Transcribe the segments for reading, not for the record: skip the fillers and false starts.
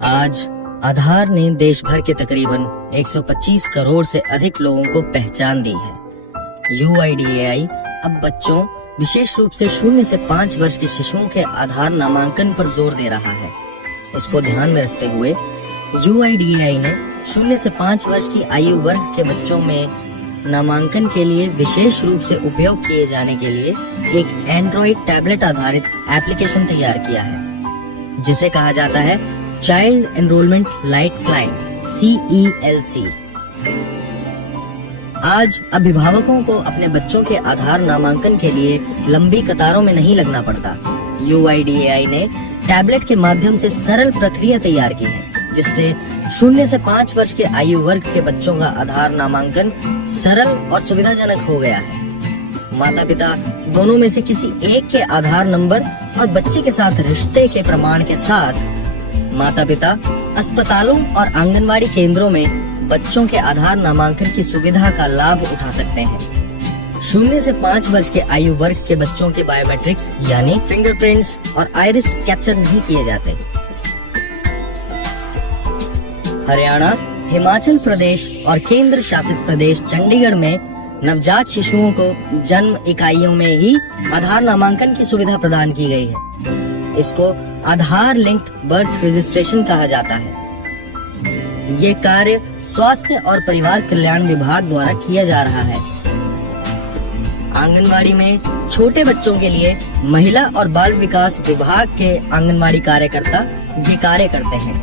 आज आधार ने देश भर के तकरीबन 125 करोड़ से अधिक लोगों को पहचान दी है। UIDAI अब बच्चों, विशेष रूप से 0 से 5 वर्ष के शिशुओं के आधार नामांकन पर जोर दे रहा है। इसको ध्यान में रखते हुए UIDAI ने 0 से 5 वर्ष की आयु वर्ग के बच्चों में नामांकन के लिए विशेष रूप से उपयोग किए जाने के लिए एक एंड्रॉइड टैबलेट आधारित एप्लीकेशन तैयार किया है, जिसे कहा जाता है child enrolment light client CELC। आज अभिभावकों को अपने बच्चों के आधार नामांकन के लिए लंबी कतारों में नहीं लगना पड़ता। UIDAI ने टैबलेट के माध्यम से सरल प्रक्रिया तैयार की है, जिससे 0 से 5 वर्ष के आयु वर्ग के बच्चों का आधार नामांकन सरल और सुविधाजनक हो गया है। माता पिता दोनों में से किसी एक के आधार नंबर और बच्चे के साथ रिश्ते के प्रमाण के साथ माता पिता अस्पतालों और आंगनवाड़ी केंद्रों में बच्चों के आधार नामांकन की सुविधा का लाभ उठा सकते हैं। 0 से 5 वर्ष के आयु वर्ग के बच्चों के बायोमेट्रिक्स यानी फिंगरप्रिंट्स और आइरिस कैप्चर नहीं किए जाते। हरियाणा, हिमाचल प्रदेश और केंद्र शासित प्रदेश चंडीगढ़ में नवजात शिशुओं को जन्म इकाइयों में ही आधार नामांकन की सुविधा प्रदान की गई है। इसको आधार लिंक्ड बर्थ रजिस्ट्रेशन कहा जाता है। ये कार्य स्वास्थ्य और परिवार कल्याण विभाग द्वारा किया जा रहा है। आंगनवाड़ी में छोटे बच्चों के लिए महिला और बाल विकास विभाग के आंगनवाड़ी कार्यकर्ता ये कार्य करते हैं।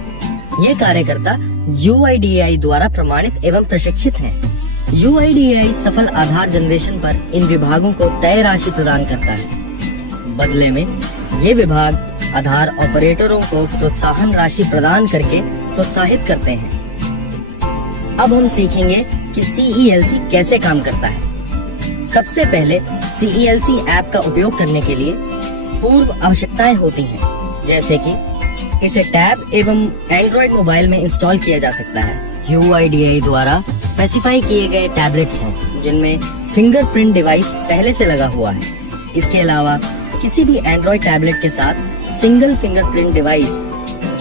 ये कार्यकर्ता UIDAI द्वारा प्रमाणित एवं प्रशिक्षित हैं। UIDAI सफल आधार जनरेशन पर इन विभागों को तय राशि प्रदान करता है। बदले में ये विभाग आधार ऑपरेटरों को प्रोत्साहन राशि प्रदान करके प्रोत्साहित करते हैं। अब हम सीखेंगे कि CELC कैसे काम करता है। सबसे पहले CELC ऐप का उपयोग करने के लिए पूर्व आवश्यकताएं होती हैं, जैसे कि इसे टैब एवं एंड्रॉइड मोबाइल में इंस्टॉल किया जा सकता है। UIDAI द्वारा स्पेसिफाई किए गए टैबलेट्स हैं, जिनमें फिंगरप्रिंट डिवाइस पहले से लगा हुआ है। इसके अलावा किसी भी एंड्रॉइड टैबलेट के साथ सिंगल फिंगरप्रिंट डिवाइस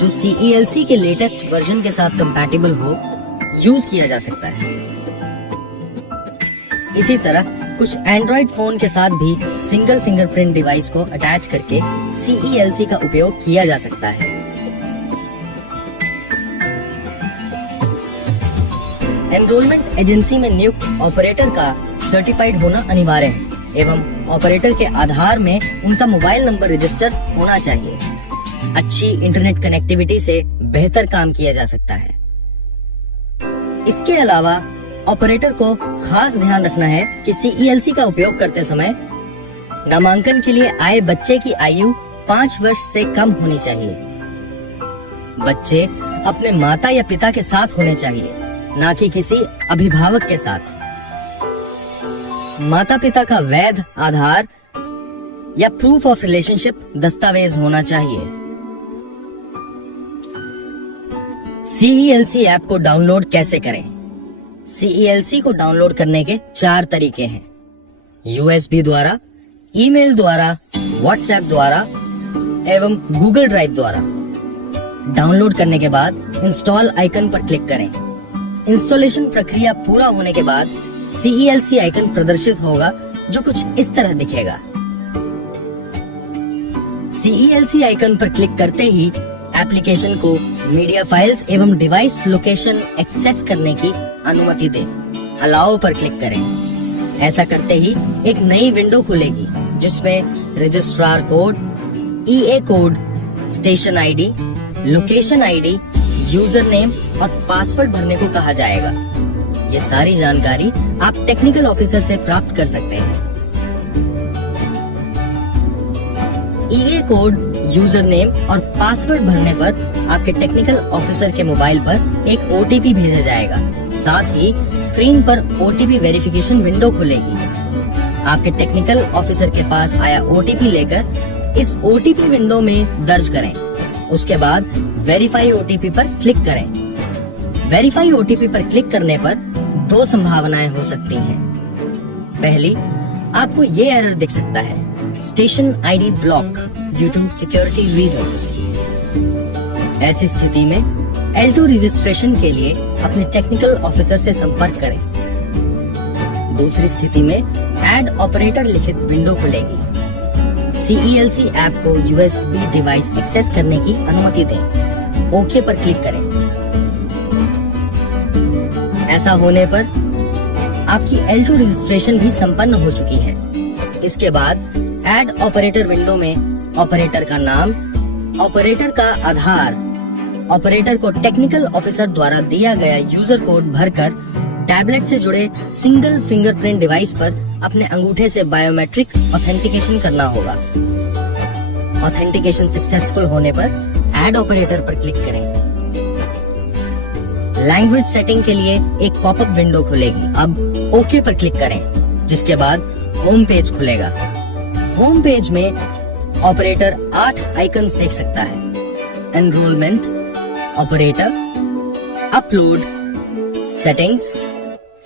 जो CELC के लेटेस्ट वर्जन के साथ कंपैटिबल हो, यूज किया जा सकता है। इसी तरह कुछ एंड्रॉइड फोन के साथ भी सिंगल फिंगरप्रिंट डिवाइस को अटैच करके CELC का उपयोग किया जा सकता है। एनरोलमेंट एजेंसी में नियुक्त ऑपरेटर का सर्टिफाइड होना अनिवार्य है एवं ऑपरेटर के आधार में उनका मोबाइल नंबर रजिस्टर होना चाहिए। अच्छी इंटरनेट कनेक्टिविटी से बेहतर काम किया जा सकता है। इसके अलावा ऑपरेटर को खास ध्यान रखना है कि CELC का उपयोग करते समय नामांकन के लिए आए बच्चे की आयु 5 वर्ष से कम होनी चाहिए। बच्चे अपने माता या पिता के साथ होने चाहिए, ना कि किसी अभिभावक के साथ। माता पिता का वैध आधार या प्रूफ ऑफ रिलेशनशिप दस्तावेज होना चाहिए। CELC ऐप को डाउनलोड कैसे करें? CELC को डाउनलोड करने के 4 तरीके हैं। USB द्वारा, ईमेल द्वारा, WhatsApp द्वारा एवं Google ड्राइव द्वारा। डाउनलोड करने के बाद इंस्टॉल आइकन पर क्लिक करें। इंस्टॉलेशन प्रक्रिया पूरा होने के बाद CELC आइकन प्रदर्शित होगा, जो कुछ इस तरह दिखेगा। CELC आइकन पर क्लिक करते ही एप्लीकेशन को मीडिया फाइल्स एवं डिवाइस लोकेशन एक्सेस करने की अनुमति दें। अलाउ पर क्लिक करें। ऐसा करते ही एक नई विंडो खुलेगी, जिसमें registrar code, EA code, station ID, location ID, user name और पासवर्ड भरने को कहा जाएगा। ये सारी जानकारी आप टेक्निकल ऑफिसर से प्राप्त कर सकते हैं। EA कोड, यूजर नेम और पासवर्ड भरने पर आपके टेक्निकल ऑफिसर के मोबाइल पर एक OTP भेजा जाएगा। साथ ही स्क्रीन पर OTP वेरिफिकेशन विंडो खुलेगी। आपके टेक्निकल ऑफिसर के पास आया OTP लेकर इस OTP विंडो में दर्ज करें। उसके बाद वेरीफाई OTP पर क्लिक करें। वेरीफाई OTP पर क्लिक करने पर 2 संभावनाएं हो सकती हैं। पहली, आपको ये एरर दिख सकता है, station ID block due to security reasons. ऐसी स्थिति में L2 रजिस्ट्रेशन के लिए अपने टेक्निकल ऑफिसर से संपर्क करें। दूसरी स्थिति में ऐड ऑपरेटर लिखित विंडो खुलेगी। CELC ऐप को USB डिवाइस एक्सेस करने की अनुमति दें। ओके पर क्लिक करें। ऐसा होने पर आपकी L2 रजिस्ट्रेशन भी संपन्न हो चुकी है। इसके बाद ऐड ऑपरेटर विंडो में ऑपरेटर का नाम, ऑपरेटर का आधार, ऑपरेटर को टेक्निकल ऑफिसर द्वारा दिया गया यूजर कोड भरकर टैबलेट से जुड़े सिंगल फिंगरप्रिंट डिवाइस पर अपने अंगूठे से बायोमेट्रिक ऑथेंटिकेशन करना होगा। ऑथेंटिकेशन सक्सेसफुल होने पर ऐड ऑपरेटर पर क्लिक करें। लैंग्वेज सेटिंग के लिए एक पॉपअप विंडो खुलेगी। अब ओके पर क्लिक करें, जिसके बाद होम पेज खुलेगा। होम पेज में ऑपरेटर 8 आइकन्स देख सकता है। Enrolment, operator, upload, settings,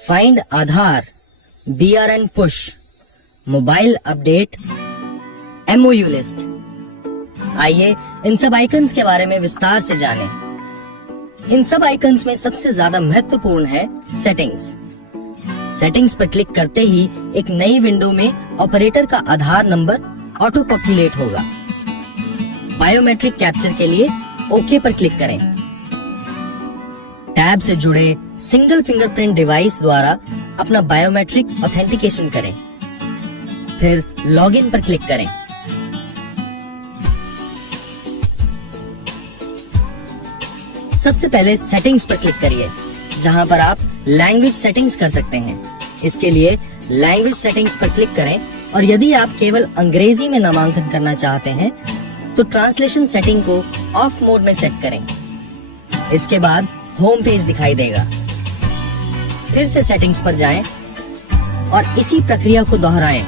find Aadhaar, BRN push, mobile update, MOU list. आइए इन सब आइकन्स के बारे में विस्तार से जानें। इन सब आइकन्स में सबसे ज्यादा महत्वपूर्ण है सेटिंग्स। सेटिंग्स पर क्लिक करते ही एक नई विंडो में ऑपरेटर का आधार नंबर ऑटो पॉपुलेट होगा। बायोमेट्रिक कैप्चर के लिए ओके पर क्लिक करें। टैब से जुड़े सिंगल फिंगरप्रिंट डिवाइस द्वारा अपना बायोमेट्रिक ऑथेंटिकेशन करें। फिर लॉगिन पर क्लिक करें। सबसे पहले सेटिंग्स पर क्लिक करिए, जहां पर आप लैंग्वेज सेटिंग्स कर सकते हैं। इसके लिए लैंग्वेज सेटिंग्स पर क्लिक करें और यदि आप केवल अंग्रेजी में नामांकन करना चाहते हैं तो ट्रांसलेशन सेटिंग को ऑफ मोड में सेट करें। इसके बाद होम पेज दिखाई देगा। फिर से सेटिंग्स पर जाएं और इसी प्रक्रिया को दोहराएं।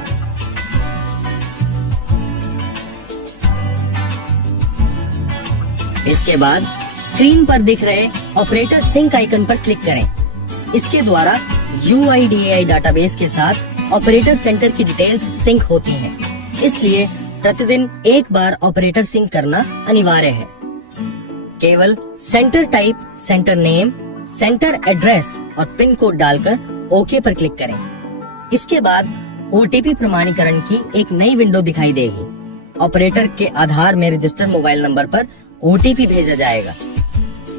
इसके बाद स्क्रीन पर दिख रहे ऑपरेटर सिंक आइकन पर क्लिक करें। इसके द्वारा UIDAI डाटाबेस के साथ ऑपरेटर सेंटर की डिटेल्स सिंक होती हैं। इसलिए प्रतिदिन एक बार ऑपरेटर सिंक करना अनिवार्य है। केवल centre type, centre name, centre address और पिन कोड डालकर ओके पर क्लिक करें। इसके बाद OTP प्रमाणीकरण की एक नई विंडो दिखाई देगी। ऑपरेटर के आधार में रजिस्टर्ड मोबाइल नंबर पर OTP भेजा जाएगा।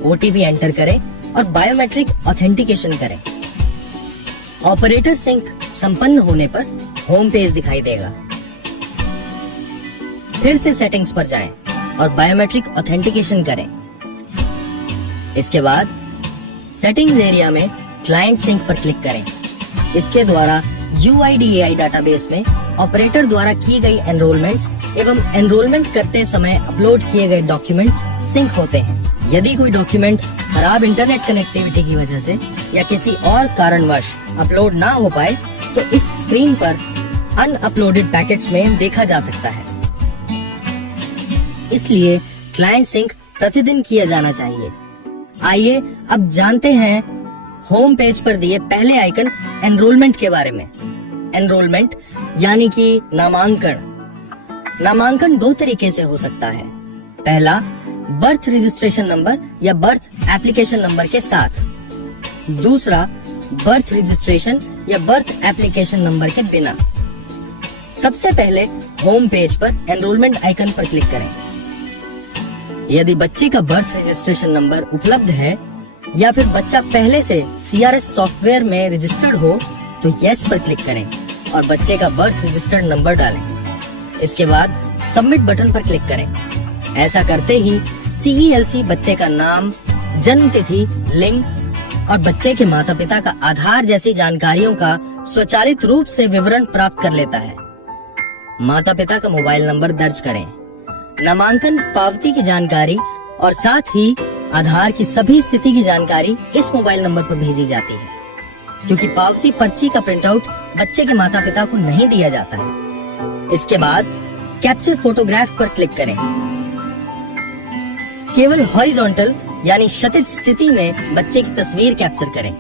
OTP एंटर करें और बायोमेट्रिक ऑथेंटिकेशन करें। ऑपरेटर सिंक संपन्न होने पर होम पेज दिखाई देगा। फिर से सेटिंग्स पर जाएं और बायोमेट्रिक ऑथेंटिकेशन करें। इसके बाद सेटिंग्स एरिया में क्लाइंट सिंक पर क्लिक करें। इसके द्वारा UIDAI डाटाबेस में ऑपरेटर द्वारा की गई एनरोलमेंट्स एवं एनरोलमेंट करते समय अपलोड किए गए डॉक्यूमेंट्स सिंक होते हैं। यदि कोई डॉक्यूमेंट खराब इंटरनेट कनेक्टिविटी की वजह से या किसी और कारणवश अपलोड ना हो पाए तो इस स्क्रीन पर अनअपलोडेड पैकेट्स में देखा जा सकता है। इसलिए क्लाइंट सिंक प्रतिदिन किया जाना चाहिए। आइए अब जानते हैं होम पेज पर दिए पहले आइकन एनरोलमेंट के बारे में। एनरोलमेंट यानी कि नामांकन। नामांकन दो तरीके से हो सकता है। पहला, बर्थ रजिस्ट्रेशन नंबर या बर्थ एप्लीकेशन नंबर के साथ। दूसरा, बर्थ रजिस्ट्रेशन या बर्थ एप्लीकेशन नंबर के बिना। सबसे पहले होम पेज पर एनरोलमेंट आइकन पर क्लिक करें। यदि बच्चे का बर्थ रजिस्ट्रेशन नंबर उपलब्ध है या फिर बच्चा पहले से CRS सॉफ्टवेयर में रजिस्टर्ड हो तो यस पर क्लिक करें और बच्चे का बर्थ रजिस्टर्ड नंबर डालें। इसके बाद सबमिट बटन पर क्लिक करें। ऐसा करते ही CELC बच्चे का नाम, जन्म तिथि, लिंग और बच्चे के माता पिता का आधार जैसी जानकारियों का स्वचालित रूप से विवरण प्राप्त कर लेता है। माता पिता का मोबाइल नंबर दर्ज करें। नामांकन पावती की जानकारी और साथ ही आधार की सभी स्थिति की जानकारी इस मोबाइल नंबर पर भेजी जाती है, क्योंकि पावती पर्ची का प्रिंटआउट बच्चे के माता पिता को नहीं दिया जाता है। इसके बाद कैप्चर फोटोग्राफ पर क्लिक करें। केवल हॉरिजॉन्टल यानी क्षैतिज स्थिति में बच्चे की तस्वीर कैप्चर करें।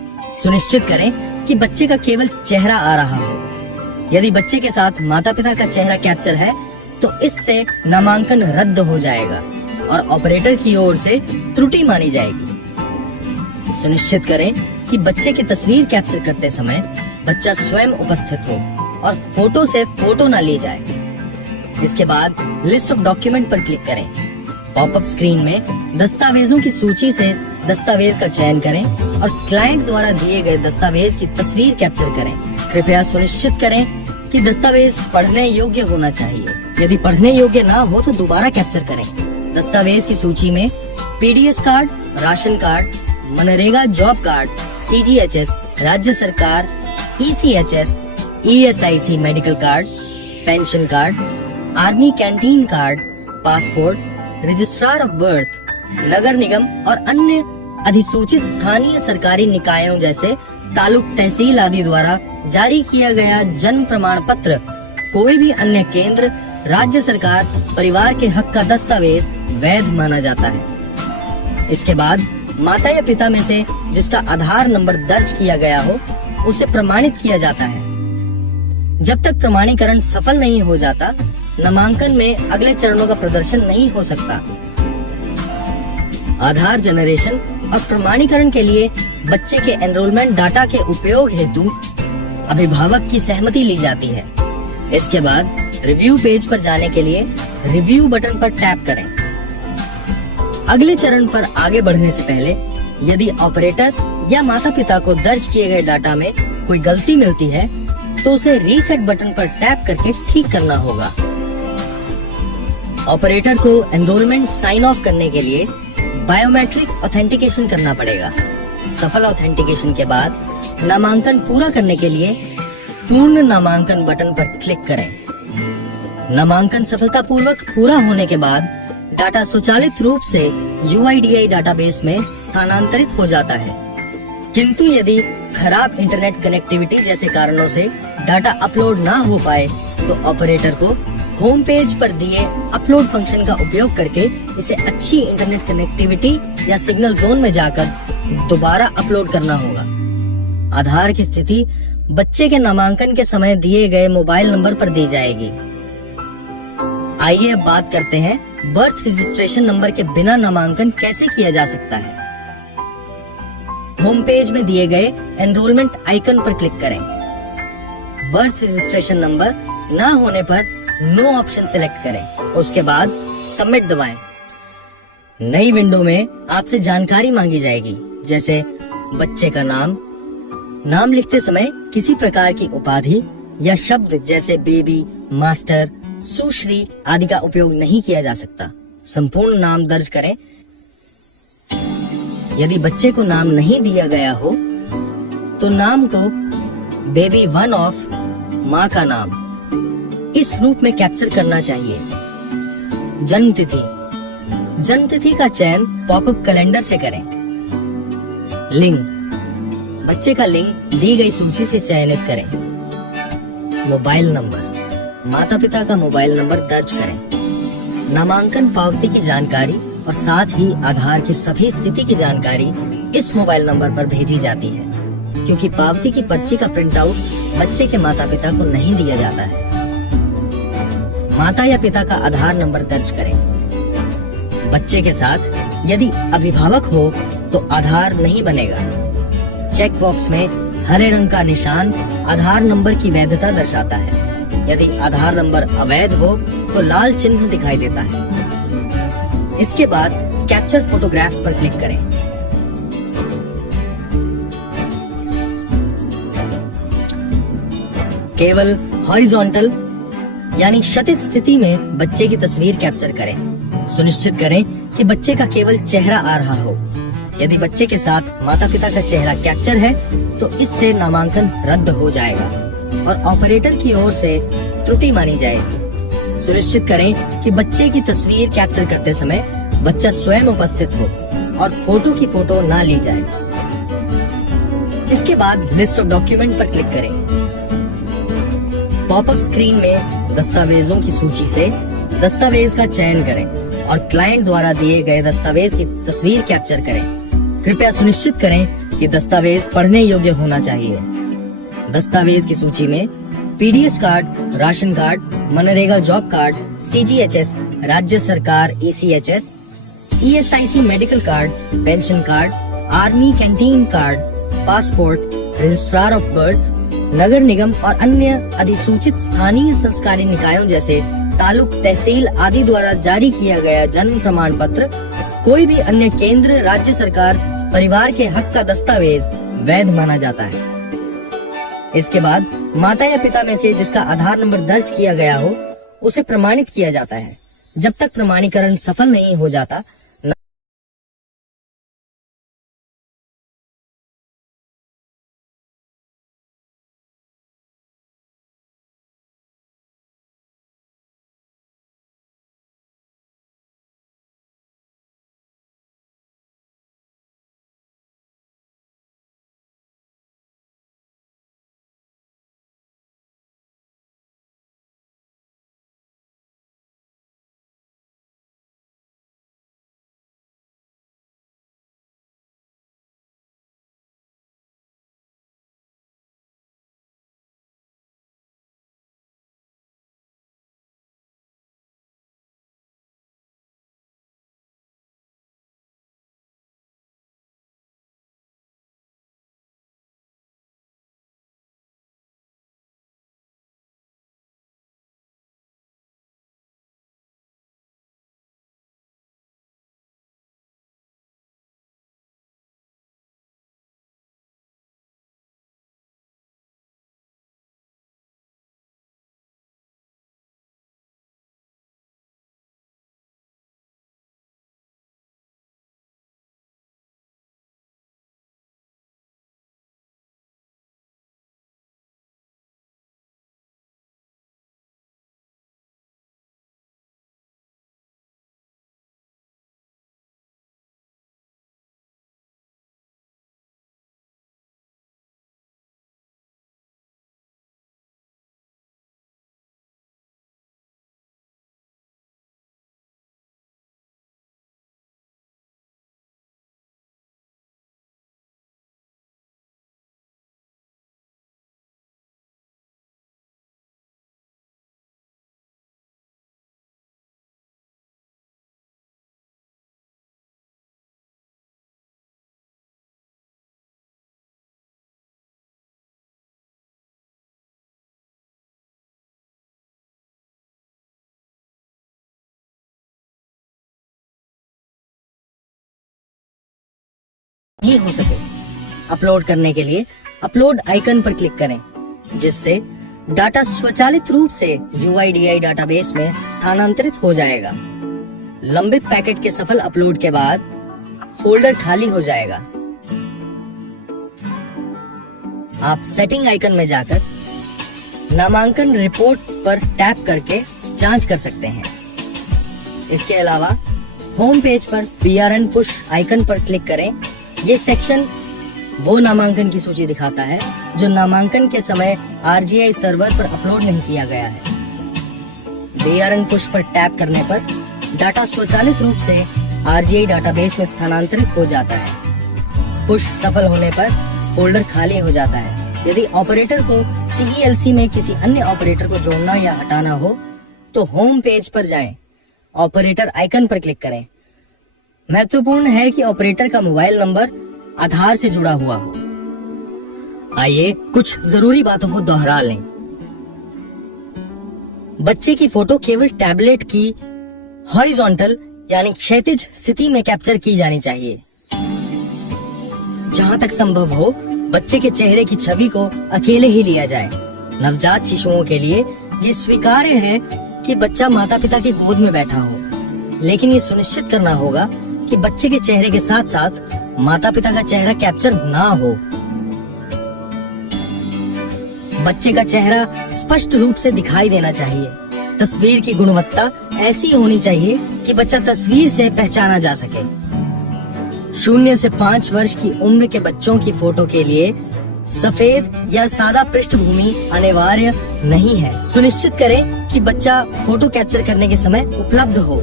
सुनिश्चित करें कि बच्चे का केवल चेहरा आ रहा हो। यदि बच्चे के साथ माता पिता का चेहरा कैप्चर है तो इससे नामांकन रद्द हो जाएगा। और ऑपरेटर की ओर से त्रुटि मानी जाएगी। सुनिश्चित करें कि बच्चे की तस्वीर कैप्चर करते समय बच्चा स्वयं उपस्थित हो और फोटो से फोटो ना ली जाए। इसके बाद लिस्ट ऑफ डॉक्यूमेंट पर क्लिक करें। पॉपअप स्क्रीन में दस्तावेजों की सूची से दस्तावेज का चयन करें और क्लाइंट द्वारा दिए गए दस्तावेज की तस्वीर कैप्चर करें। कृपया सुनिश्चित करें कि दस्तावेज पढ़ने योग्य होना चाहिए। यदि पढ़ने योग्य ना हो तो दोबारा कैप्चर करें। दस्तावेज की सूची में पीडीएस कार्ड, राशन कार्ड, मनरेगा जॉब कार्ड, सीजीएचएस, राज्य सरकार, ECHS, ESIC medical card, pension card, army canteen card, passport, registrar of birth, नगर निगम और अन्य अधिसूचित स्थानीय सरकारी निकायों जैसे तालुक तहसील आदि द्वारा जारी किया गया जन्म प्रमाण पत्र, कोई भी अन्य केंद्र, राज्य सरकार, परिवार के हक का दस्तावेज वैध माना जाता है। इसके बाद माता या पिता में से जिसका आधार नंबर दर्ज किया गया हो उसे प्रमाणित किया जाता है। जब तक प्रमाणीकरण सफल नहीं हो जाता, नामांकन में अगले चरणों का प्रदर्शन नहीं हो सकता। आधार जनरेशन और प्रमाणीकरण के लिए बच्चे के एनरोलमेंट डाटा के उपयोग हेतु अभिभावक की सहमति ली जाती है। इसके बाद रिव्यू पेज पर जाने के लिए रिव्यू बटन पर टैप करें। अगले चरण पर आगे बढ़ने से पहले यदि ऑपरेटर या माता पिता को दर्ज किए गए डाटा में कोई गलती मिलती है तो उसे रीसेट बटन पर टैप करके ठीक करना होगा। ऑपरेटर को एनरोलमेंट साइन ऑफ करने के लिए बायोमेट्रिक ऑथेंटिकेशन करना पड़ेगा। सफल ऑथेंटिकेशन के बाद नामांकन पूरा करने के लिए पूर्ण नामांकन बटन पर क्लिक करें। नामांकन सफलतापूर्वक पूरा होने के बाद डाटा स्वचालित रूप से UIDAI डाटाबेस में स्थानांतरित हो जाता है। किंतु यदि खराब इंटरनेट कनेक्टिविटी जैसे कारणों से डाटा अपलोड ना हो पाए तो ऑपरेटर को होम पेज पर दिए अपलोड फंक्शन का उपयोग करके इसे अच्छी इंटरनेट कनेक्टिविटी या सिग्नल जोन में जाकर दोबारा अपलोड करना होगा। आधार की स्थिति बच्चे के नामांकन के समय दिए गए मोबाइल नंबर पर दी जाएगी। आइए अब बात करते हैं बर्थ रजिस्ट्रेशन नंबर के बिना नामांकन कैसे किया जा सकता है। होम पेज में दिए गए एनरोलमेंट आइकन पर क्लिक करें। बर्थ रजिस्ट्रेशन नंबर ना होने पर नो ऑप्शन सिलेक्ट करें। उसके बाद सबमिट दबाएं। नई विंडो में आपसे जानकारी मांगी जाएगी, जैसे बच्चे का नाम। नाम लिखते समय किसी प्रकार की उपाधि या शब्द जैसे बेबी, मास्टर, सुश्री आदि का उपयोग नहीं किया जा सकता। संपूर्ण नाम दर्ज करें। यदि बच्चे को नाम नहीं दिया गया हो तो नाम को बेबी वन ऑफ माँ का नाम इस रूप में कैप्चर करना चाहिए। जन्म तिथि। जन्म तिथि का चयन पॉपअप कैलेंडर से करें। लिंग। बच्चे का लिंग दी गई सूची से चयनित करें। Mobile number. माता पिता का मोबाइल नंबर दर्ज करें। नामांकन पावती की जानकारी और साथ ही आधार की सभी स्थिति की जानकारी इस मोबाइल नंबर पर भेजी जाती है, क्योंकि पावती की पर्ची का प्रिंट आउट बच्चे के माता पिता को नहीं दिया जाता है। माता या पिता का आधार नंबर दर्ज करें। बच्चे के साथ यदि अभिभावक हो तो आधार नहीं बनेगा। चेक बॉक्स में हरे रंग का निशान आधार नंबर की वैधता दर्शाता है। यदि आधार नंबर अवैध हो तो लाल चिन्ह दिखाई देता है। इसके बाद कैप्चर फोटोग्राफ पर क्लिक करें। केवल हॉरिजॉन्टल यानी क्षैतिज स्थिति में बच्चे की तस्वीर कैप्चर करें। सुनिश्चित करें कि बच्चे का केवल चेहरा आ रहा हो। यदि बच्चे के साथ माता पिता का चेहरा कैप्चर है तो इससे नामांकन रद्द हो जाएगा और ऑपरेटर की ओर से त्रुटि मानी जाएगी। सुनिश्चित करें कि बच्चे की तस्वीर कैप्चर करते समय बच्चा स्वयं उपस्थित हो और फोटो की फोटो ना ली जाए। इसके बाद लिस्ट ऑफ डॉक्यूमेंट पर क्लिक करें। पॉपअप स्क्रीन में दस्तावेजों की सूची से दस्तावेज का चयन करें और क्लाइंट द्वारा दिए गए दस्तावेज की तस्वीर कैप्चर करें। कृपया सुनिश्चित करें कि दस्तावेज पढ़ने योग्य होना चाहिए। दस्तावेज की सूची में पीडीएस कार्ड, राशन कार्ड, मनरेगा जॉब कार्ड, सीजीएचएस, राज्य सरकार, ECHS, ESIC medical card, pension card, army canteen card, passport, registrar of birth, नगर निगम और अन्य अधिसूचित स्थानीय संस्कारी निकायों जैसे तालुक, तहसील आदि द्वारा जारी किया गया जन्म प्रमाण पत्र, कोई भी अन्य केंद्र, राज्य सरकार, परिवार के हक का दस्तावेज वैध माना जाता है। इसके बाद माता या पिता में से जिसका आधार नंबर दर्ज किया गया हो उसे प्रमाणित किया जाता है। जब तक प्रमाणीकरण सफल नहीं हो जाता नहीं हो सके, अपलोड करने के लिए अपलोड आइकन पर क्लिक करें, जिससे डाटा स्वचालित रूप से UIDAI डाटाबेस में स्थानांतरित हो जाएगा। लंबित पैकेट के सफल अपलोड के बाद फोल्डर खाली हो जाएगा। आप सेटिंग आइकन में जाकर नामांकन रिपोर्ट पर टैप करके जांच कर सकते हैं। इसके अलावा होम पेज पर PRN पुश आइकन पर क्लिक करें। ये सेक्शन वो नामांकन की सूची दिखाता है जो नामांकन के समय RGI सर्वर पर अपलोड नहीं किया गया है। PRN पुश पर टैप करने पर डाटा स्वचालित रूप से RGI डाटाबेस में स्थानांतरित हो जाता है। पुश सफल होने पर फोल्डर खाली हो जाता है। यदि ऑपरेटर को CELC में किसी अन्य ऑपरेटर को जोड़ना या हटाना हो तो होम पेज पर जाएं, ऑपरेटर आइकन पर क्लिक करें। महत्वपूर्ण है कि ऑपरेटर का मोबाइल नंबर आधार से जुड़ा हुआ हो। आइए कुछ जरूरी बातों को दोहरा लें। बच्चे की फोटो केवल टैबलेट की हॉरिजॉन्टल यानी क्षैतिज स्थिति में कैप्चर की जानी चाहिए। जहां तक संभव हो बच्चे के चेहरे की छवि को अकेले ही लिया जाए। नवजात शिशुओं के लिए ये स्वीकार्य है कि बच्चा माता पिता की गोद में बैठा हो, लेकिन ये सुनिश्चित करना होगा कि बच्चे के चेहरे के साथ साथ माता पिता का चेहरा कैप्चर ना हो। बच्चे का चेहरा स्पष्ट रूप से दिखाई देना चाहिए। तस्वीर की गुणवत्ता ऐसी होनी चाहिए कि बच्चा तस्वीर से पहचाना जा सके। 0 से 5 वर्ष की उम्र के बच्चों की फोटो के लिए सफेद या सादा पृष्ठभूमि अनिवार्य नहीं है। सुनिश्चित करें कि बच्चा फोटो कैप्चर करने के समय उपलब्ध हो,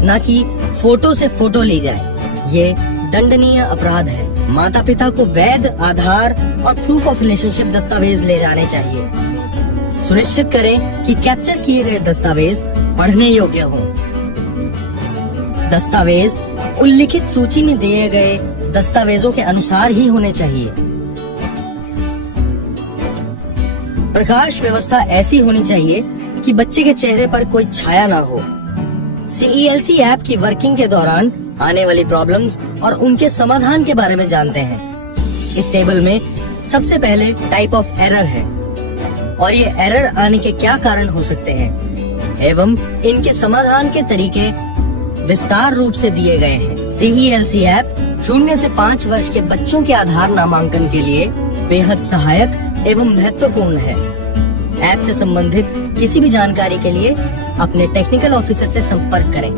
न कि फोटो से फोटो ली जाए। ये दंडनीय अपराध है। माता पिता को वैध आधार और प्रूफ ऑफ रिलेशनशिप दस्तावेज ले जाने चाहिए। सुनिश्चित करें कि कैप्चर किए गए दस्तावेज पढ़ने योग्य हों। दस्तावेज उल्लिखित सूची में दिए गए दस्तावेजों के अनुसार ही होने चाहिए। प्रकाश व्यवस्था ऐसी होनी चाहिए कि बच्चे के चेहरे पर कोई छाया ना हो। CELC ऐप की वर्किंग के दौरान आने वाली प्रॉब्लम्स और उनके समाधान के बारे में जानते हैं। इस टेबल में सबसे पहले टाइप ऑफ एरर है और ये एरर आने के क्या कारण हो सकते हैं एवं इनके समाधान के तरीके विस्तार रूप से दिए गए हैं। CELC ऐप 0 से 5 वर्ष के बच्चों के आधार नामांकन के लिए बेहद सहायक एवं महत्वपूर्ण है। ऐप से संबंधित किसी भी जानकारी के लिए अपने टेक्निकल ऑफिसर से संपर्क करें।